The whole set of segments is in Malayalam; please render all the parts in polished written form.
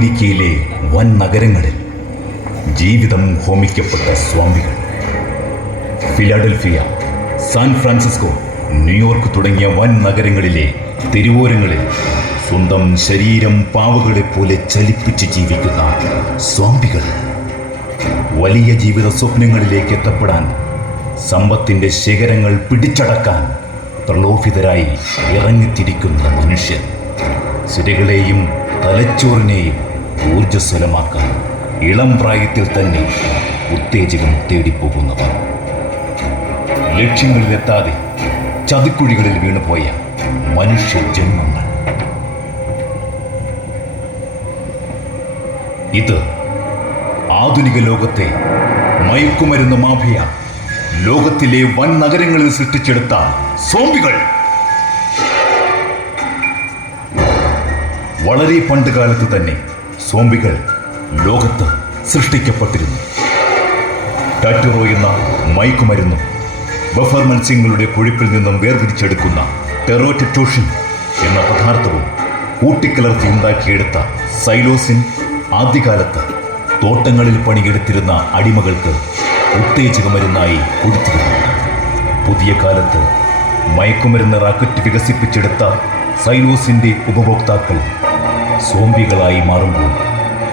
അമേരിക്കയിലെ വൻ നഗരങ്ങളിൽ ജീവിതം ഹോമിക്കപ്പെട്ട സ്വാമികൾ. ഫിലാഡൽഫിയ, സാൻ ഫ്രാൻസിസ്കോ, ന്യൂയോർക്ക് തുടങ്ങിയ വൻ നഗരങ്ങളിലെ തെരുവോരങ്ങളിൽ സ്വന്തം ശരീരം പാവകളെ പോലെ ചലിപ്പിച്ച് ജീവിക്കുന്ന സ്വാമികൾ. വലിയ ജീവിത സ്വപ്നങ്ങളിലേക്ക് എത്തപ്പെടാൻ, സമ്പത്തിൻ്റെ ശേഖരങ്ങൾ പിടിച്ചടക്കാൻ പ്രലോഭിതരായി ഇറങ്ങിത്തിരിക്കുന്ന മനുഷ്യർ. സിരകളെയും തലച്ചോറിനെയും ഊർജ്ജസ്വലമാക്കാൻ ഇളം പ്രായത്തിൽ തന്നെ ഉത്തേജകം തേടിപ്പോകുന്നവർ. ലക്ഷ്യങ്ങളിലെത്താതെ ചതിക്കുഴികളിൽ വീണുപോയ മനുഷ്യ ജന്മങ്ങൾ. ഇത് ആധുനിക ലോകത്തെ മയക്കുമരുന്ന് മാഫിയ ലോകത്തിലെ വൻ നഗരങ്ങളിൽ സൃഷ്ടിച്ചെടുത്ത സോംബികൾ. വളരെ പണ്ട് കാലത്ത് തന്നെ സോംബികൾ ലോകത്ത് സൃഷ്ടിക്കപ്പെട്ടിരുന്നു. ടാറ്റുറോ എന്ന മയക്കുമരുന്നും ബഫർ മത്സ്യങ്ങളുടെ കൊഴുപ്പിൽ നിന്നും വേർതിരിച്ചെടുക്കുന്ന ടെറോറ്റോഷിൻ എന്ന പദാർത്ഥവും കൂട്ടിക്കലർത്തി ഉണ്ടാക്കിയെടുത്ത സൈലോസിൻ ആദ്യകാലത്ത് തോട്ടങ്ങളിൽ പണിയെടുത്തിരുന്ന അടിമകൾക്ക് ഉത്തേജകമരുന്നായി കൊടുത്തിരുന്നു. പുതിയ കാലത്ത് മയക്കുമരുന്ന് റാക്കറ്റ് വികസിപ്പിച്ചെടുത്ത സൈലോസിൻ്റെ ഉപഭോക്താക്കൾ സോംബികളായി മാറുമ്പോൾ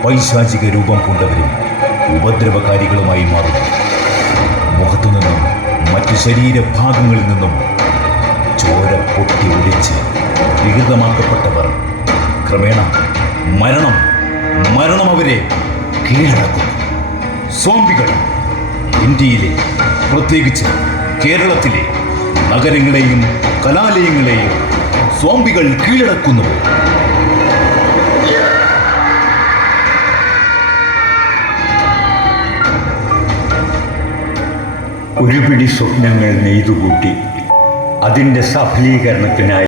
പൈശാചിക രൂപം കൊണ്ടവരും ഉപദ്രവകാരികളുമായി മാറുന്നു. മുഖത്തു നിന്നും മറ്റ് ശരീരഭാഗങ്ങളിൽ നിന്നും ചോര പൊട്ടി ഒലിച്ച് വികൃതമാക്കപ്പെട്ടവർ ക്രമേണ മരണം അവരെ കീഴടക്കും. സോംബികൾ ഇന്ത്യയിലെ, പ്രത്യേകിച്ച് കേരളത്തിലെ നഗരങ്ങളെയും കലാലയങ്ങളെയും സോംബികൾ കീഴടക്കുന്നു. ഒരു പിടി സ്വപ്നങ്ങൾ നെയ്തുകൂട്ടി അതിൻ്റെ സഫലീകരണത്തിനായി